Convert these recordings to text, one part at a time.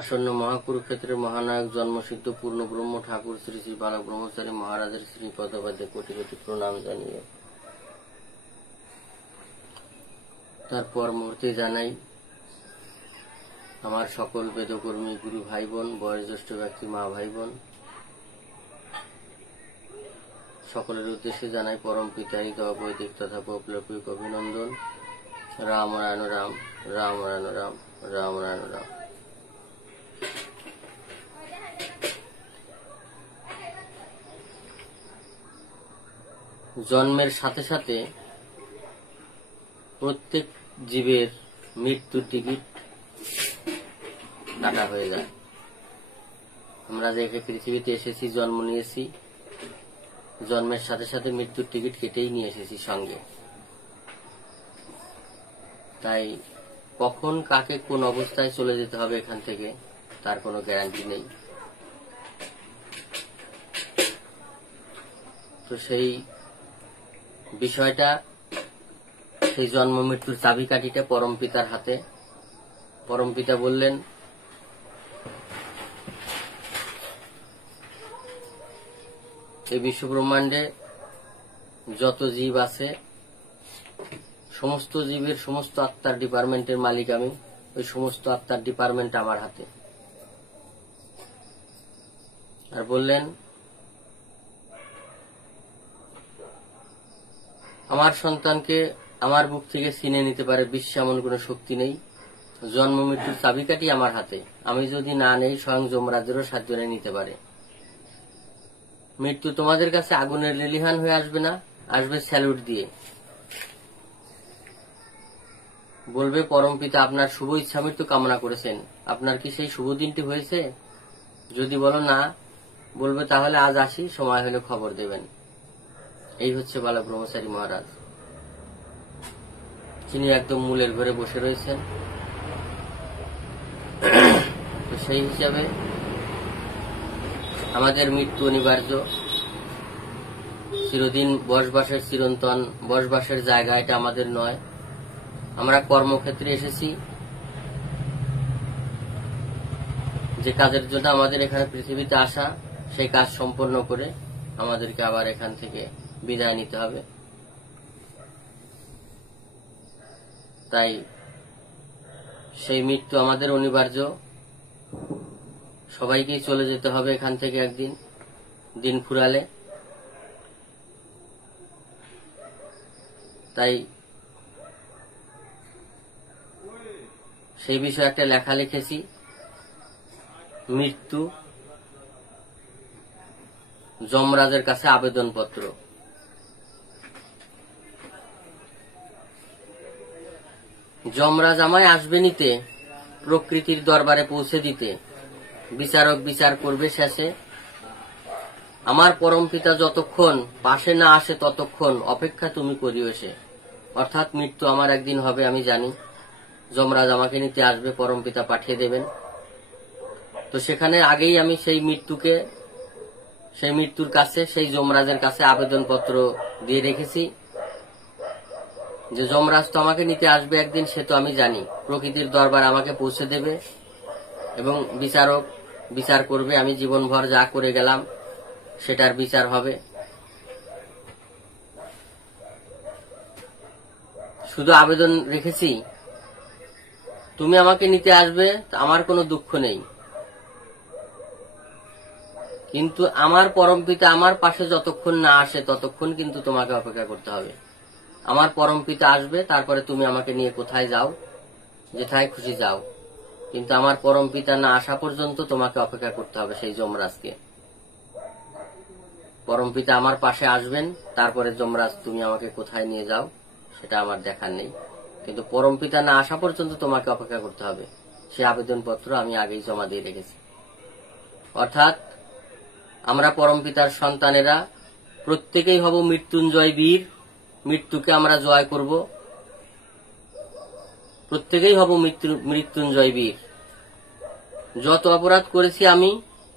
আসন্ন মহাকুরুক্ষেত্রের মহানায়ক জন্মসিদ্ধ পূর্ণব্রহ্ম ঠাকুর শ্রী শ্রী বালক ব্রহ্মচারী মহারাজের শ্রীপদবাদ্যে কোটি কোটি প্রণাম জানিয়ে তারপর মুহূর্তে জানাই আমার সকল বেদকর্মী গুরু ভাই বোন, বয়োজ্যেষ্ঠ ব্যক্তি মা ভাই বোন সকলের উদ্দেশ্যে জানাই পরম পিতাহিত অবৈদিক তথা বৈপ্লবিক অভিনন্দন। রাম রায়ণ রাম, রাম রায়ণ রাম, রাম রায়ণ রাম। জন্মের সাথে সাথে প্রত্যেক জীবের মৃত্যুর টিকিট কাটা হয়ে যায়। আমরা যে পৃথিবীতে এসেছি, জন্ম নিয়েছি, জন্মের সাথে সাথে মৃত্যুর টিকিট কেটেই নিয়ে এসেছি সঙ্গে। তাই কখন কাকে কোন অবস্থায় চলে যেতে হবে এখান থেকে তার কোনো গ্যারান্টি নেই। তো সেই বিষয়টা, সেই জন্ম মৃত্যুর চাবিকাঠিটা পরম পিতার হাতে। পরম পিতা বললেন, এই বিশ্বব্রহ্মাণ্ডে যত জীব আছে সমস্ত জীবের সমস্ত আত্মার ডিপার্টমেন্টের মালিক আমি। ওই সমস্ত আত্মার ডিপার্টমেন্ট আমার হাতে। আর বললেন, আমার সন্তানকে আমার বুক থেকে ছিনে নিতে পারে বিশ্বে এমন কোন শক্তি নেই। জন্ম মৃত্যুর চাবিকাঠি আমার হাতে। আমি যদি না নেই, স্বয়ং যমরাজেরও সাহায্য নিতে পারে। মৃত্যু তোমাদের কাছে আগুনের লেলিহান হয়ে আসবে না, আসবে স্যালুট দিয়ে। বলবে, পরম পিতা আপনার শুভ ইচ্ছা মৃত্যু কামনা করেছেন, আপনার কি সেই শুভ দিনটি হয়েছে? যদি বলো না, বলবে তাহলে আজ আসি, সময় হলে খবর দেবেন। এই হচ্ছে বালক ব্রহ্মচারী মহারাজ। তিনি একদম মূলের ঘরে বসে রয়েছেন। তো সেই হিসাবে আমাদের মৃত্যু অনিবার্য। চিরদিন বসবাসের চিরন্তন বসবাসের জায়গা এটা আমাদের নয়। আমরা কর্মক্ষেত্রে এসেছি, যে কাজের জন্য আমাদের এখানে পৃথিবীতে আসা, সেই কাজ সম্পন্ন করে আমাদেরকে আবার এখান থেকে বিদায় নিতে হবে। তাই সেই মৃত্যু আমাদের অনিবার্য। সবাইকেই চলে যেতে হবে এখান থেকে একদিন, দিন ফুরালে। তাই সেই বিষয়ে একটা লেখা লিখেছি, মৃত্যু যমরাজের কাছে আবেদনপত্র। যমরাজ আমায় আসবে নিতে, প্রকৃতির দরবারে পৌঁছে দিতে। বিচারক বিচার করবে শেষে। আমার পরম পিতা যতক্ষণ পাশে না আসে ততক্ষণ অপেক্ষা তুমি করিও সে। অর্থাৎ মৃত্যু আমার একদিন হবে, আমি জানি। যমরাজ আমাকে নিতে আসবে, পরম পিতা পাঠিয়ে দেবেন। তো সেখানে আগেই আমি সেই মৃত্যুর কাছে, সেই যমরাজের কাছে আবেদনপত্র দিয়ে রেখেছি যে যমরাজ তো আমাকে নিতে আসবে একদিন, সে তো আমি জানি। প্রকৃতির দরবার আমাকে পৌঁছে দেবে এবং বিচারক বিচার করবে। আমি জীবনভর যা করে গেলাম সেটার বিচার হবে। শুধু আবেদন রেখেছি, তুমি আমাকে নিতে আসবে, আমার কোনো দুঃখ নেই, কিন্তু আমার পরম পিতা আমার পাশে যতক্ষণ না আসে ততক্ষণ কিন্তু তোমাকে অপেক্ষা করতে হবে। আমার পরম পিতা আসবে, তারপরে তুমি আমাকে নিয়ে কোথায় যাও, যেথায় খুশি যাও, কিন্তু আমার পরম পিতা না আসা পর্যন্ত তোমাকে অপেক্ষা করতে হবে সেই যমরাজকে। পরম পিতা আমার পাশে আসবেন, তারপরে যমরাজ তুমি আমাকে কোথায় নিয়ে যাও সেটা আমার দেখার নেই, কিন্তু পরম পিতা না আসা পর্যন্ত তোমাকে অপেক্ষা করতে হবে। সেই আবেদনপত্র আমি আগেই জমা দিয়ে রেখেছি। অর্থাৎ আমরা পরম পিতার সন্তানেরা প্রত্যেকেই হব মৃত্যুঞ্জয় বীর। মৃত্যুকে আমরা জয় করব, প্রত্যেকেই হব মৃত্যুঞ্জয় বীর। যত অপরাধ করেছি আমি,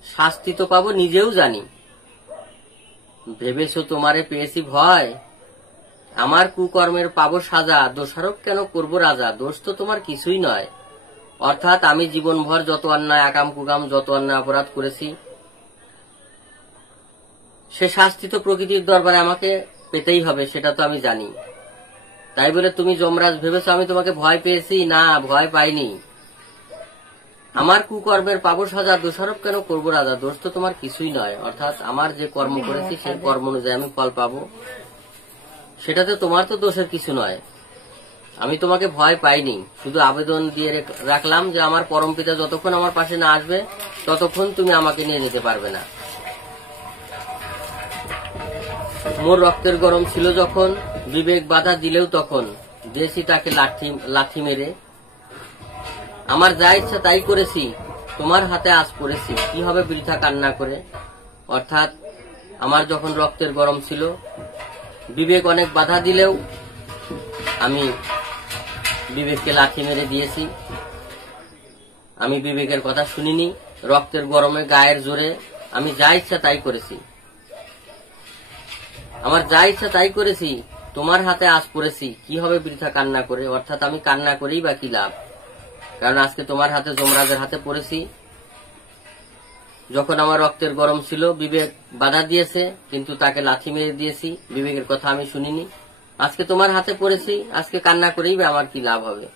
শাস্তি তো পাবো, নিজেও জানি। ভেবেছো তোমারে পেয়েছি ভয়, আমার কুকর্মের পাবো সাজা। দোষারোপ কেন করব রাজা, দোষ তো তোমার কিছুই নয়। অর্থাৎ আমি জীবনভর যত অন্যায় আকাম কুকাম যত অন্যায় অপরাধ করেছি সে শাস্তি তো প্রকৃতির দরবারে আমাকে পেতেই হবে, সেটা তো আমি জানি। তাই বলে তুমি যমরাজ ভেবেছো আমি তোমাকে ভয় পেয়েছি? না, ভয় পাইনি। আমার কুকর্মের পাবো সাজা, দোষারোপ কেন করবো রাজা? দোষ তো তোমার কিছুই নয়। অর্থাৎ আমার যে কর্ম করেছি সেই কর্ম অনুযায়ী আমি ফল পাবো, সেটাতে তোমার তো দোষের কিছু নয়। আমি তোমাকে ভয় পাইনি, শুধু আবেদন দিয়ে রাখলাম যে আমার পরমপিতা যতক্ষণ আমার পাশে না আসবে ততক্ষণ তুমি আমাকে নিয়ে যেতে পারবে না। মোর রক্তের গরম ছিল যখন, বিবেক বাধা দিলেও তখন দিয়েছি তাকে লাথি মেরে। আমার যা ইচ্ছা তাই করেছি, তোমার হাতে আজ পড়েছি, কি হবে বৃথা কান্না করে। অর্থাৎ আমার যখন রক্তের গরম ছিল, বিবেক অনেক বাধা দিলেও আমি বিবেককে লাথি মেরে দিয়েছি। আমি বিবেকের কথা শুনিনি, রক্তের গরমে গায়ের জোরে আমি যা ইচ্ছা তাই করেছি। আমার যা ইচ্ছা তাই করেছি, তোমার হাতে আজ পড়েছি, কি হবে বৃথা কান্না করে। অর্থাৎ আমি কান্না করেই বা কি লাভ, কারণ আজকে তোমার হাতে যমরাজের হাতে পড়েছি। যখন আমার রক্তের গরম ছিল বিবেক বাধা দিয়েছে, কিন্তু তাকে লাথি মেরে দিয়েছি, বিবেকের কথা আমি শুনিনি। আজকে তোমার হাতে পড়েছি, আজকে কান্না করেই বা আমার কি লাভ হবে।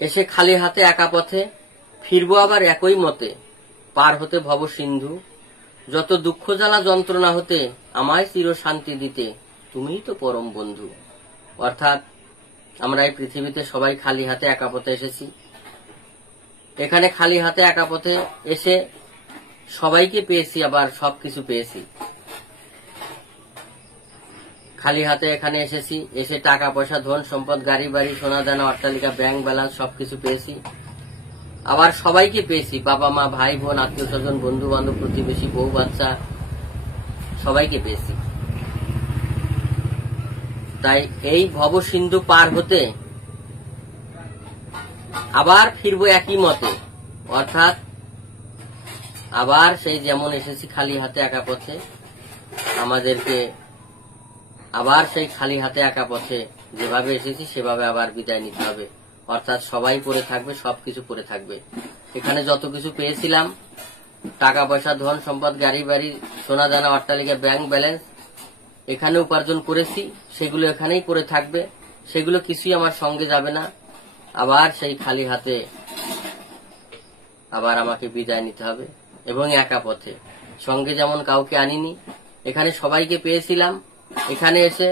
এসে খালি হাতে একা পথে, ফিরবো আবার একই মতে, পার হতে ভব সিন্ধু। যত দুঃখ জ্বালা যন্ত্রণা হতে আমায় চির শান্তি দিতে, তুমিই তো পরম বন্ধু। অর্থাৎ আমরা এই পৃথিবীতে সবাই খালি হাতে একা পথে এসেছি। এখানে খালি হাতে একা পথে এসে সবাইকে পেয়েছি, আবার সবকিছু পেয়েছি। খালি হাতে এখানে এসেছি, এসে টাকা পয়সা ধন সম্পদ গাড়ি বাড়ি সোনা দানা অট্টালিকা ব্যাংক ব্যালেন্স সবকিছু পেয়েছি। আবার সবাইকে পেয়েছি, বাবা মা ভাই বোন আত্মীয় স্বজন বন্ধু বান্ধব প্রতিবেশী বউ বাচ্চা সবাইকে পেয়েছি। তাই এই ভব সিন্ধু পার হতে আবার ফিরবো একই মতে। অর্থাৎ আবার সেই যেমন এসেছি খালি হাতে একা পথে, আমাদেরকে আবার সেই খালি হাতে একা পথে যেভাবে এসেছি সেভাবে আবার বিদায় নিতে হবে। অর্থাৎ সবাই পড়ে থাকবে, সবকিছু পড়ে থাকবে। এখানে যত কিছু পেয়েছিলাম, টাকা পয়সা ধন সম্পদ গাড়ি বাড়ি সোনা দানা অট্টালিকা ব্যাংক ব্যালেন্স এখানে উপার্জন করেছি, সেগুলো এখানেই পড়ে থাকবে, সেগুলো কিছুই আমার সঙ্গে যাবে না। আবার সেই খালি হাতে আবার আমাকে বিদায় নিতে হবে, এবং একা পথে। সঙ্গে যেমন কাউকে আনিনি, এখানে সবাইকে পেয়েছিলাম, এখানে এসে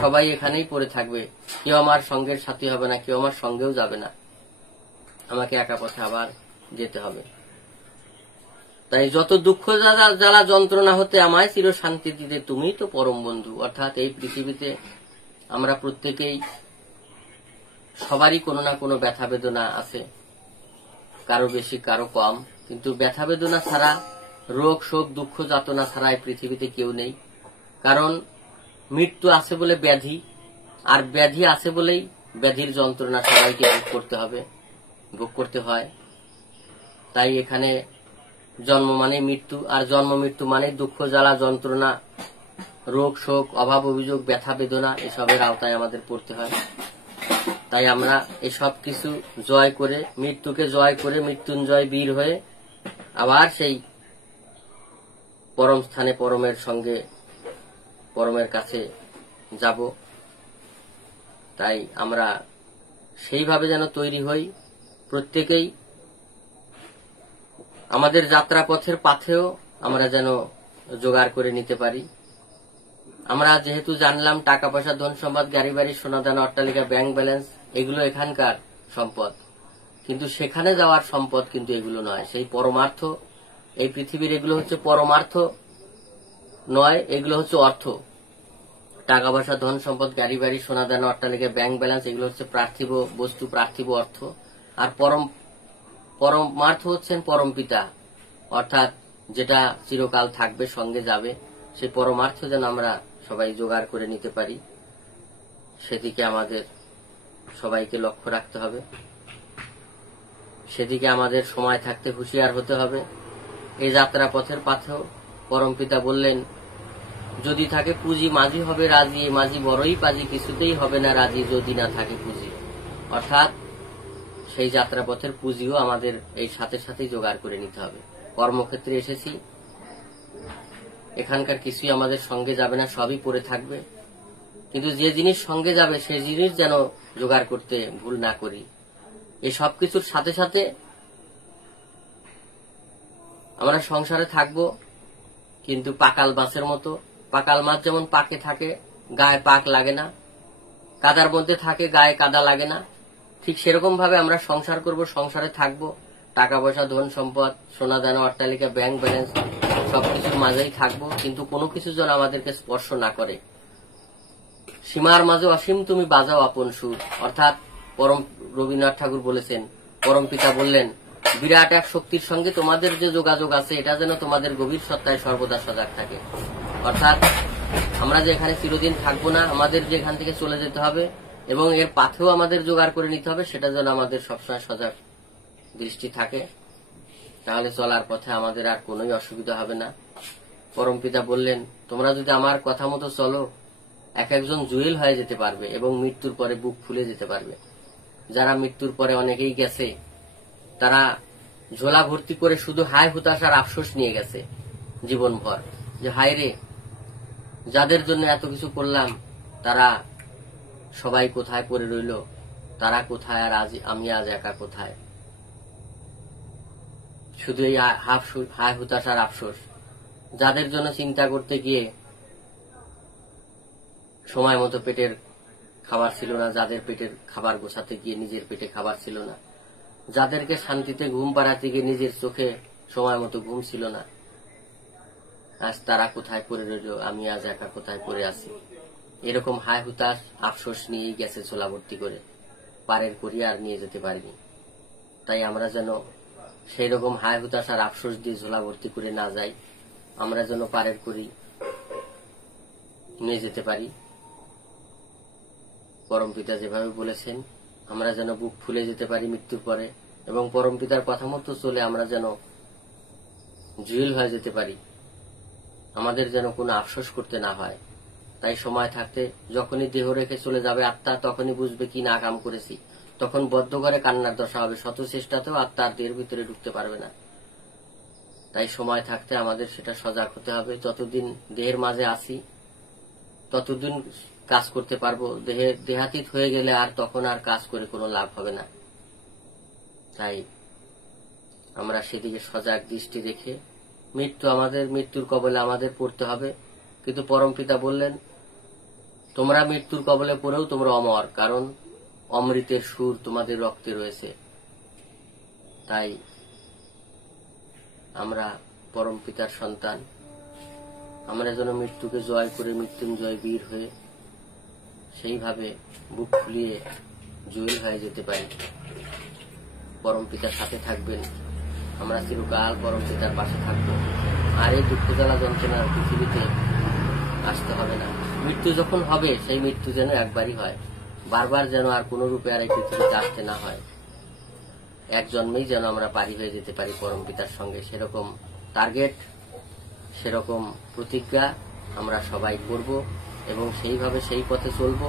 সবাই এখানেই পড়ে থাকবে, কেউ আমার সঙ্গের সাথী হবে না, কেউ আমার সঙ্গেও যাবে না, আমাকে একা পথে আবার যেতে হবে। তাই যত দুঃখ জ্বালা যন্ত্রণা হতে আমায় চির শান্তি দিতে, তুমিই তো পরম বন্ধু। অর্থাৎ এই পৃথিবীতে আমরা প্রত্যেকেই সবারই কোনো না কোনো ব্যথা বেদনা আছে, কারো বেশি কারো কম, কিন্তু ব্যথা বেদনা ছাড়া, রোগ শোক দুঃখ যাতনা ছাড়া এই পৃথিবীতে কেউ নেই। কারণ মৃত্যু আছে বলে ব্যাধি, আর ব্যাধি আছে বলেই ব্যাধির যন্ত্রণা সবাইকে ভোগ করতে হয়। তাই এখানে জন্ম মানে মৃত্যু, আর জন্ম মৃত্যু মানে দুঃখ জ্বালা যন্ত্রণা রোগ শোক অভাব অভিযোগ ব্যথা বেদনা এসবের আওতায় আমাদের পড়তে হয়। তাই আমরা এসব কিছু জয় করে, মৃত্যুকে জয় করে মৃত্যুঞ্জয় বীর হয়ে আবার সেই পরম স্থানে পরমের সঙ্গে পরমের কাছে যাব। তাই আমরা সেইভাবে যেন তৈরি হই, প্রত্যেকেই আমাদের যাত্রা পথের পাথেও আমরা যেন জোগাড় করে নিতে পারি। আমরা যেহেতু জানলাম টাকা পয়সা ধন সম্পদ গাড়ি বাড়ি সোনা দানা অট্টালিকা ব্যাংক ব্যালেন্স এগুলো এখানকার সম্পদ, কিন্তু সেখানে যাওয়ার সম্পদ কিন্তু এগুলো নয়, সেই পরমার্থ। এই পৃথিবীর এগুলো হচ্ছে পরমার্থ নয়, এগুলো হচ্ছে অর্থ। টাকা পয়সা ধন সম্পদ গাড়ি বাড়ি সোনা দানা অট্টালিকা ব্যাংক ব্যালেন্স এগুলো হচ্ছে পার্থিব বস্তু, পার্থিব অর্থ। আর পরমার্থ হচ্ছেন পরম পিতা, অর্থাৎ যেটা চিরকাল থাকবে, সঙ্গে যাবে। সেই পরমার্থ যেন আমরা সবাই জোগাড় করে নিতে পারি, সেদিকে আমাদের সবাইকে লক্ষ্য রাখতে হবে, সেদিকে আমাদের সময় থাকতে হুঁশিয়ার হতে হবে। এই যাত্রা পথের পাথেও পরম পিতা বললেন, যদি থাকে পুঁজি মাঝি হবে রাজি, মাঝি বড়ই পাজি কিছুতেই হবে না রাজি, যদি না থাকে পুঁজি। অর্থাৎ সেই যাত্রাপথের পুঁজিও আমাদের এই সাথে সাথেই জোগাড় করে নিতে হবে। কর্মক্ষেত্রে এসেছি, এখানকার কিছুই আমাদের সঙ্গে যাবে না, সবই পড়ে থাকবে, কিন্তু যে জিনিস সঙ্গে যাবে সেই জিনিস যেন জোগাড় করতে ভুল না করি। এই সবকিছুর সাথে সাথে আমরা সংসারে থাকবো, কিন্তু পাকাল মাছের মতো। পাকাল মাছ যেমন পাকে থাকে, গায়ে পাক লাগে না, কাদার মধ্যে থাকে, গায়ে কাদা লাগে না, ঠিক সেরকম ভাবে আমরা সংসার করব, সংসারে থাকবো, টাকা পয়সা, ধন সম্পদ, সোনা দানা, অট্টালিকা, ব্যাংক ব্যালেন্স সবকিছুর মাঝেই থাকবো, কিন্তু কোনো কিছু যেন আমাদেরকে স্পর্শ না করে। সীমার মাঝে অসীম তুমি বাজাও আপন সুর। অর্থাৎ রবীন্দ্রনাথ ঠাকুর বলেছেন, পরম পিতা বললেন, বিরাট এক শক্তির সঙ্গে তোমাদের যে যোগাযোগ আছে এটা যেন তোমাদের গভীর সত্তায় সর্বদা সজাগ থাকে। অর্থাৎ আমরা যে এখানে চিরদিন থাকবো না, আমাদের যে এখান থেকে চলে যেতে হবে এবং এর পাথেও আমাদের জোগাড় করে নিতে হবে, সেটা যেন আমাদের সবসময় সজাগ দৃষ্টি থাকে। তাহলে চলার পথে আমাদের আর কোনোই অসুবিধা হবে না। পরম পিতা বললেন, তোমরা যদি আমার কথা মতো চলো, এক একজন জুয়েল হয়ে যেতে পারবে এবং মৃত্যুর পরে বুক ফুলে যেতে পারবে। যারা মৃত্যুর পরে অনেকেই গেছে, তারা ঝোলা ভর্তি করে শুধু হায় হুতাশার আফসোস নিয়ে গেছে জীবনভর, যে হায় রে, যাদের জন্য এত কিছু করলাম তারা সবাই কোথায় পড়ে রইল, তারা কোথায়, আর আমি আজ একা কোথায়। শুধু এই হায় হুতাশার আফসোস। যাদের জন্য চিন্তা করতে গিয়ে সময় মতো পেটের খাবার ছিল না, যাদের পেটের খাবার গোছাতে গিয়ে নিজের পেটে খাবার ছিল না, যাদেরকে শান্তিতে ঘুম পাড়াতে গিয়ে নিজের চোখে সময় মতো ঘুম ছিল না, আজ তারা কোথায় পড়ে রইল, আমি আজ একা কোথায় পড়ে আছি। এরকম হায় হুতাশ আফসোস নিয়েই গেছে ছোলা ভর্তি করে, পারের করি আর নিয়ে যেতে পারিনি। তাই আমরা যেন সেই রকম হায় হুতাশ আর আফসোস দিয়ে ঝোলা ভর্তি করে না যাই, আমরা যেন পারের করি নিয়ে যেতে পারি। পরম পিতা যেভাবে বলেছেন, আমরা যেন বুক ফুলে যেতে পারি মৃত্যুর পরে, এবং পরম পিতার কথা মতো চলে আমরা যেন জুয়েল হয়ে যেতে পারি, আমাদের যেন কোনো আফসোস করতে না হয়। তাই সময় থাকতে যখনই দেহ রেখে চলে যাবে আত্মা, তখনই বুঝবে কি না কাম করেছি, তখন বদ্ধ ঘরে কান্নার দশা হবে, শত চেষ্টাতেও আত্মা আর দেহের ভিতরে ঢুকতে পারবে না। তাই সময় থাকতে আমাদের সেটা সজাগ হতে হবে। যতদিন দেহের মাঝে আসি ততদিন কাজ করতে পারবো, দেহাতীত হয়ে গেলে আর তখন আর কাজ করে কোনো লাভ হবে না। তাই আমরা সেদিকে সজাগ দৃষ্টি রেখে, মৃত্যুর কবলে আমাদের পড়তে হবে, কিন্তু পরম পিতা বললেন, তোমরা মৃত্যুর কবলে পড়েও তোমরা অমর, কারণ অমৃতের সুর তোমাদের রক্তে রয়েছে। তাই আমরা পরম পিতার সন্তান, আমরা যেন মৃত্যুকে জয় করে মৃত্যুঞ্জয় বীর হয়ে সেইভাবে বুক ফুলিয়ে জয়ী হয়ে যেতে পারি। পরম পিতার সাথে থাকবেন, আমরা চিরকাল পরম পিতার পাশে থাকবো, আর এই দুঃখ জ্বালা যন্ত্রণার পৃথিবীতে আসতে হবে না। মৃত্যু যখন হবে সেই মৃত্যু যেন একবারই হয়, বারবার যেন আর কোন রূপে আর এই পৃথিবীতে আসতে না হয়। এক জন্মেই যেন আমরা পারি হয়ে যেতে পারি পরম পিতার সঙ্গে, সেরকম টার্গেট, সেরকম প্রতিজ্ঞা আমরা সবাই করব এবং সেইভাবে সেই পথে চলব।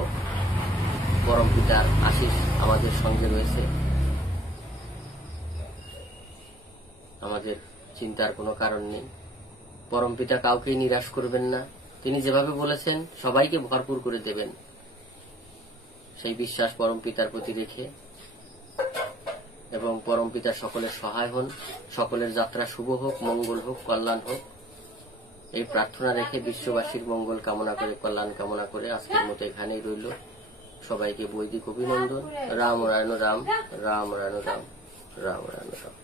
পরম পিতার আশীষ আমাদের সঙ্গে রয়েছে, আমাদের চিন্তার কোনো কারণ নেই। পরম পিতা কাউকেই নিরাশ করবেন না, তিনি যেভাবে বলেছেন সবাইকে ভরপুর করে দেবেন, সেই বিশ্বাস পরম পিতার প্রতি রেখে এবং পরম পিতা সকলের সহায় হন, সকলের যাত্রা শুভ হোক, মঙ্গল হোক, কল্যাণ হোক, এই প্রার্থনা রেখে বিশ্ববাসীর মঙ্গল কামনা করে, কল্যাণ কামনা করে আজকের মতো এখানেই রইল। সবাইকে বৈদিক অভিনন্দন। রাম রায়ণ রাম, রাম রায়ণ রাম, রাম রায়ণ রাম।